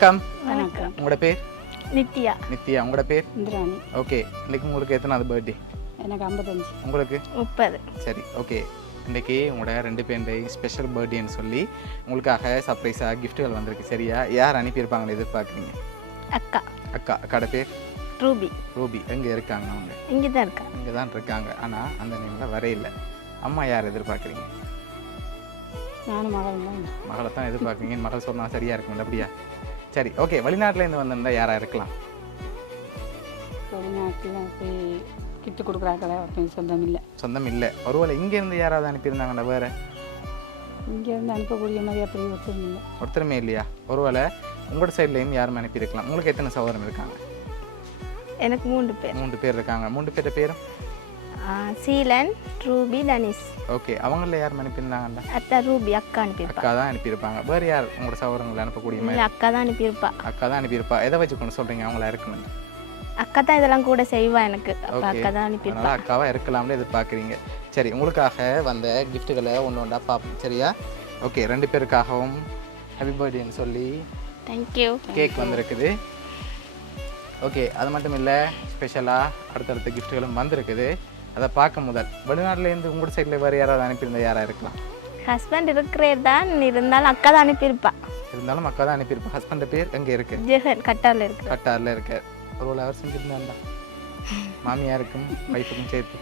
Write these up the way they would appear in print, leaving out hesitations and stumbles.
வணக்கம். வணக்கம். உங்களோட பேர்? நித்யா. நித்யா. உங்களோட பேர்? இந்திராணி. ஓகே. இன்னைக்கு உங்களுக்கு எத்தனாவது பர்த்டே? எனக்கு 55. உங்களுக்கு 30. சரி, ஓகே. இன்றைக்கி உங்களோட 2 பேருடைய ஸ்பெஷல் பர்த்டேன்னு சொல்லி உங்களுக்காக சர்ப்ரைஸாக கிஃப்ட்டுகள் வந்திருக்கு. சரியா? யார் அனுப்பியிருப்பாங்கன்னு எதிர்பார்க்குறீங்க? அக்கா. அக்காட பேர்? ரூபி. ரூபி. எங்கே இருக்காங்க அவங்க? இங்கே தான் இருக்கா. இங்கே தான் இருக்காங்க. ஆனால் அந்த நேமில் வரையில்லை. அம்மா யார் எதிர்பார்க்குறீங்க? நானும் மகளை தான் எதிர்பார்க்குறீங்க. மகள் சொன்னால் சரியாக இருக்கும்ல, அப்படியா? சரி, ஓகே. வெளிநாட்டிலேருந்து வந்திருந்தால் யாராக இருக்கலாம்? வெளிநாட்டில் போய் கிஃப்ட் கொடுக்குறாங்களே அப்படின்னு சொந்தம் இல்லை. சொந்தம் இல்லை. ஒருவேளை இங்கேருந்து யாராவது அனுப்பியிருந்தாங்கண்ணா? வேறு இங்கேருந்து அனுப்பக்கூடிய மாதிரி அப்படி ஒருத்தரும் இல்லை. ஒருத்தருமே இல்லையா? ஒருவேளை உங்களோட சைட்லேயும் யாரும் அனுப்பியிருக்கலாம். உங்களுக்கு எத்தனை சகோதரம் இருக்காங்க? எனக்கு 3 பேர். 3 பேர் இருக்காங்க. 3 பேர் பேரும்? சீலன், ரூபி, தனிஷ். ஓகே. அவங்கள யாரும் அனுப்பியிருந்தாங்கல்ல? அத்தா ரூபி அக்கா அனுப்பியிருப்பா. அக்கா தான் அனுப்பியிருப்பாங்க. வேறு யார் உங்களோட சகோதரங்களை அனுப்பக்கூடிய மாதிரி? அக்கா தான் அனுப்பியிருப்பா. அக்கா தான் அனுப்பியிருப்பா. எதை வச்சு கொண்டு சொல்கிறீங்க அவங்களா இருக்குன்னு? அக்கா தான் இதெல்லாம் கூட செய்வா எனக்கு. அக்கா தான் அனுப்பியிருப்பா. அதனால் அக்காவாக இருக்கலாம்னு எதிர்பார்க்குறீங்க. சரி, உங்களுக்காக வந்த கிஃப்ட்டுகளை ஒன்று ஒன்றா பார்ப்போம். சரியா? ஓகே. 2 பேருக்காகவும் ஹாப்பி பர்த்டேன்னு சொல்லி தேங்க்யூ கேக் வந்திருக்குது. ஓகே. அது மட்டும் இல்லை, ஸ்பெஷலாக அடுத்தடுத்த கிஃப்ட்டுகளும் வந்திருக்குது. அதை பார்க்க முதல் வெளிநாட்டிலேருந்து உங்களோட சைடில் வேறு யாராவது அனுப்பியிருந்தால் யாராக இருக்கலாம்? ஹஸ்பண்ட் இருக்கிறது தான், இருந்தாலும் அக்கா தான் அனுப்பியிருப்பா. இருந்தாலும் அக்கா தான் அனுப்பியிருப்பா. ஹஸ்பண்ட் பேர் எங்கே இருக்குது? ஜெகன். கட்டாரில் இருக்கு. கட்டாரில் இருக்க. ஒரு அவர் செஞ்சுருந்தாண்டா மாமியாருக்கும் வைஃபுக்கும் சேர்த்து?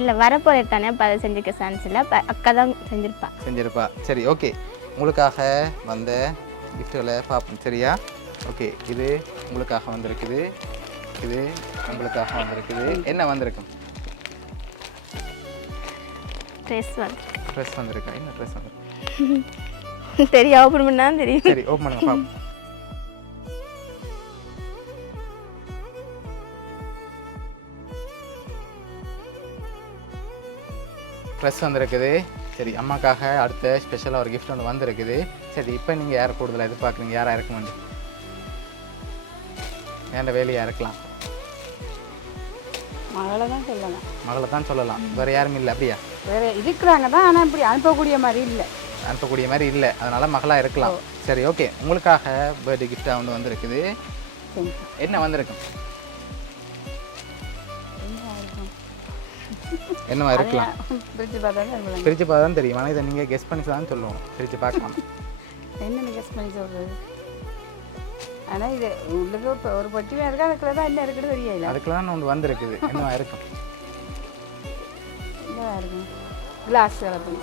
இல்லை, வரப்போகிற தானே. அப்போ அதை செஞ்சுக்க சான்ஸ் இல்லை. அக்கா தான் செஞ்சிருப்பா. சரி, ஓகே. உங்களுக்காக வந்த கிஃப்ட்டுகளை பார்ப்போம். சரியா? ஓகே. இது உங்களுக்காக வந்திருக்குது. இது உங்களுக்காக வந்திருக்குது. என்ன வந்திருக்கும்? ட்ரெஸ் வந்திருக்கா? என்ன ட்ரெஸ் வந்திருக்கு? தெரியும். ஓப்பன் பண்ணால் தெரியும். சரி, ஓப்பன் பண்ணுங்க பார்ப்போம். ட்ரெஸ் வந்திருக்குது. சரி, அம்மாக்காக அடுத்த ஸ்பெஷலாக ஒரு கிஃப்ட் ஒன்று வந்திருக்குது. சரி, இப்போ நீங்கள் யாரை கூடுதலாக எதிர்பார்க்குறீங்க? யாராக இருக்குமெண்டு? ஏன்ட வேலையாக இருக்கலாம்? மகளை தான் சொல்லலாம். மகளை தான் சொல்லலாம். வேறு யாரும் இல்லை, அப்படியா? வேறு இருக்கிறாங்க தான், ஆனால் இப்படி அனுப்பக்கூடிய மாதிரி இல்லை. அனுப்பக்கூடிய மாதிரி இல்லை, அதனால் மகளாக இருக்கலாம். சரி, ஓகே. உங்களுக்காக பர்த்டே கிஃப்டாக ஒன்று வந்திருக்குது. என்ன வந்திருக்கும்? என்னவா இருக்கலாம்? பிரித்து பார்த்தா பிரித்து பார்த்தா தான் தெரியும். ஆனால் இதை நீங்கள் கெஸ் பண்ணி தான் சொல்லுவோம். பிரித்து பார்க்கலாம். என்னென்ன கெஸ் பண்ணி சொல்கிறது? ஆனால் இது உள்ளது ஒரு பட்டியாக இருக்குது. அதுக்குள்ள தான் என்ன இருக்குன்னு தெரியல. அதுக்குள்ள தான் ஒன்று வந்திருக்குது. என்னவா இருக்கும்? என்னவா இருக்கும்? கிளாஸ்.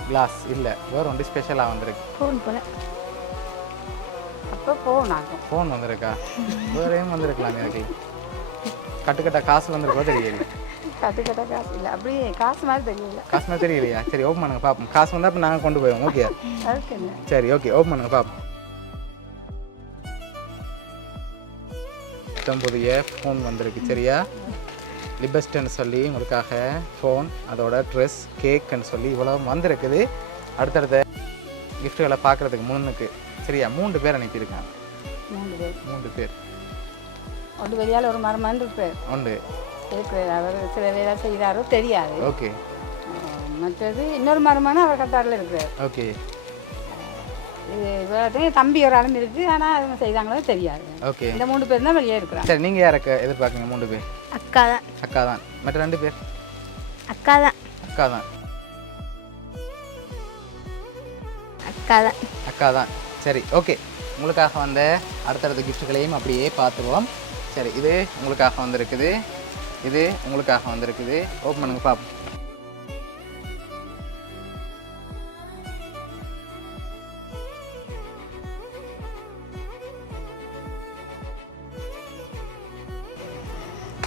கிளாஸ் இல்லை, வேறு ஒன்று ஸ்பெஷலாக வந்திருக்கு. ஃபோன் போல. அப்போ ஃபோன் ஆகும். ஃபோன் வந்திருக்கா? வேறையும் வந்திருக்கலாம். எனக்கு கட்டுக்கட்ட காசு வந்திருக்கோ தெரியல. கட்டுக்கட்ட காசு இல்லை, அப்படியே காசு மாதிரி தெரியல. காசு மாதிரி தெரியலையா? சரி, ஓப்பன் பண்ணுங்க பார்ப்போம். காசு வந்தால் இப்போ நாங்கள் கொண்டு போவோம். ஓகே. அதுக்கு இல்லை. சரி, ஓகே. ஓப்பன் பண்ணுங்க பார்ப்போம். புதிய ஃபோன் வந்திருக்கு. சரியா? லிபஸ்ட்னு சொல்லி உங்களுக்காக ஃபோன், அதோட ட்ரெஸ், கேக்குன்னு சொல்லி இவ்வளோ வந்திருக்குது. அடுத்தடுத்த கிஃப்ட்டுகளை பார்க்குறதுக்கு முன்னுக்கு. சரியா? 3 பேர் அனுப்பியிருக்காங்க. 3 பேர். ஒன்று வெளியால் ஒரு மரமான் இருப்பார். ஒன்று இருக்கிறார். அவர் சில வேலை செய்கிறாரோ தெரியாது. ஓகே. மற்றது இன்னொரு மரமான அவர் கட்டாரில் இருக்கிறார். ஓகே. இது தம்பி ஒரு ஆளும் இருக்குது, ஆனால் அவங்க செய்தாங்களோ தெரியாது. ஓகே. இந்த 3 பேர் தான் வெளியே இருக்கிறாங்க. சரி, நீங்கள் யாருக்கு எதிர்பார்க்குங்க? 3 பேர். அக்கா தான். அக்கா தான். மற்ற 2 பேர்? அக்கா தான். அக்கா தான். அக்கா தான். அக்கா தான். சரி, ஓகே. உங்களுக்காக வந்த அடுத்தடுத்த கிஃப்ட்டுகளையும் அப்படியே பார்த்துருவோம். சரி, இது உங்களுக்காக வந்திருக்குது. இது உங்களுக்காக வந்திருக்குது. ஓப்பன் பண்ணுங்க பார்ப்போம்.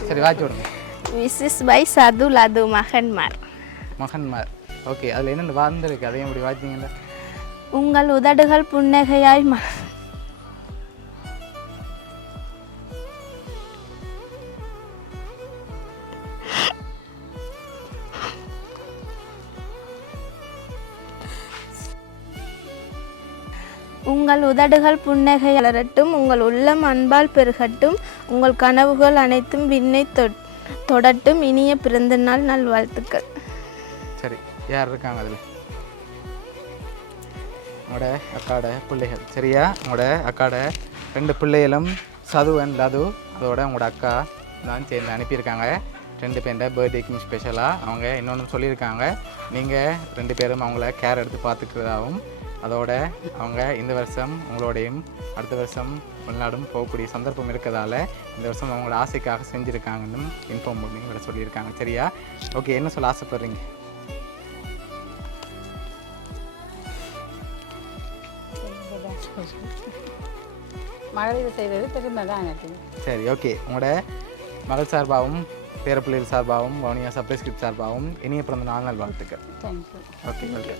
சரி, வாட்சி விடுங்க. விசிஸ் பை சது லது மகன்மார். மகன்மார். ஓகே. அதில் என்னென்ன வந்திருக்கு? அதையும் அப்படி வாட்சிங்கல்ல. உங்கள் உதடுகள் புன்னகையாய் உங்கள் உதடுகள் புன்னகை அலரட்டும். உங்கள் உள்ளம் அன்பால் பெருகட்டும். உங்கள் கனவுகள் அனைத்தும் விண்ணை தொடட்டும். இனிய பிறந்த நாள் நல்வாழ்த்துக்கள். சரி, யார் இருக்காங்க அதில்? உங்களோட அக்காட பிள்ளைகள் சரியா? உங்களோட அக்காட 2 பிள்ளைகளும் சது அண்ட் லது அதோட உங்களோட அக்கா தான் சேர்ந்து அனுப்பியிருக்காங்க 2 பேருண்ட பர்த்டேக்கும் ஸ்பெஷலாக. அவங்க இன்னொன்று சொல்லியிருக்காங்க நீங்கள் 2 பேரும் அவங்கள கேர் எடுத்து பார்த்துக்கிறதாகவும் அதோட அவங்க இந்த வருஷம் உங்களோடையும் அடுத்த வருஷம் வெளிநாடும் போகக்கூடிய சந்தர்ப்பம் இருக்கிறதால இந்த வருஷம் அவங்களோட ஆசைக்காக செஞ்சுருக்காங்கன்னு இன்ஃபார்ம் பண்ணி இவரை சொல்லியிருக்காங்க சரியா? ஓகே, என்ன சொல்ல ஆசைப்படுறீங்க? மகளிர் செய்வது பெருமை தான் எனக்கு. சரி, ஓகே. உங்களோட மகள் சார்பாகவும் பேரப்பிள்ளைகள் சார்பாகவும் வவுனியா சப்ளை ஸ்கிரிப்ட் சார்பாகவும் இனிய பிறந்த நாள் வாழ்த்துக்கள். தேங்க்யூ. Okay, okay.